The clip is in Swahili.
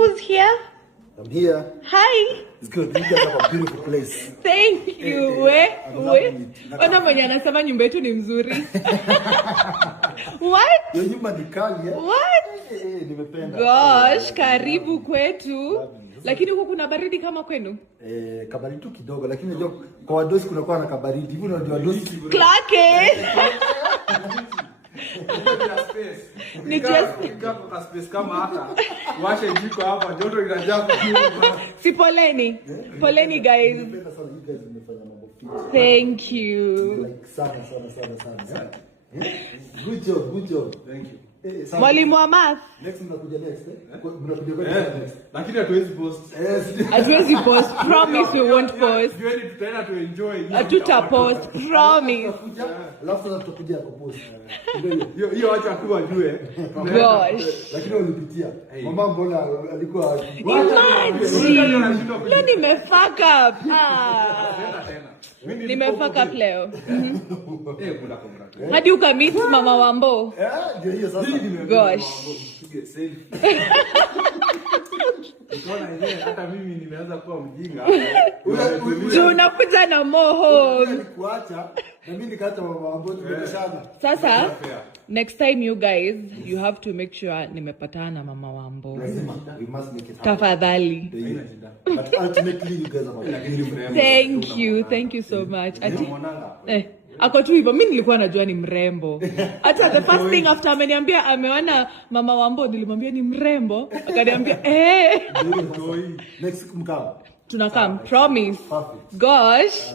Who's here? I'm here. Hi. It's good. You guys have a beautiful place. Thank you. Ona mwenye anasema nyumba yetu ni mzuri. What? Yo nyumba ni kali ya? What? Nimependa. Gosh, karibu kwetu. Lakini huku kuna baridi kama kwenu? Kabaridi tu kidogo, lakini unajua kwa wadosi kuna kwa na kabaridi. Hivi ndio wadosi. Clarke. Ni just kwa space kama hata washe jiko hapa joto inajaa kwa. Si poleni. Poleni guys. Nimependa sana you guys mmefanya mambo fit. Thank you. Like sana. Good job. Thank you. Mwalimu wa math. Next mnakuja next Mnakuja next. Lakini hatuwezi post. Hatuwezi post. Promise we won't post. Jioni tutaenda to enjoy. Hatuta post. Promise. Alafu sasa tutakuja kupost. Hiyo acha tu ajue. Gosh. Lakini ulipitia. Mama mbona alikuwa Leo nimefuck up. Nimefuck up leo. Hadi ukamit mama Wambo. Ndio hiyo sasa. Gosh. Unaona ile hata mimi nimeanza kuwa mjinga. Tunakuja na moho. Nikuacha na mimi nikaacha mama Wambo tumeshana. Sasa next time you guys you have to make sure nimepatana na mama Wambo. We must make it happen. Tafadhali. But ultimately you guys are Thank you so much. Ako tu hivyo, mimi nilikuwa najua ni mrembo. Hata the first thing after ameniambia ameona mama Wambo, nilimwambia ni mrembo, akaniambia next week mkao. Tunakam, promise. Perfect. Gosh.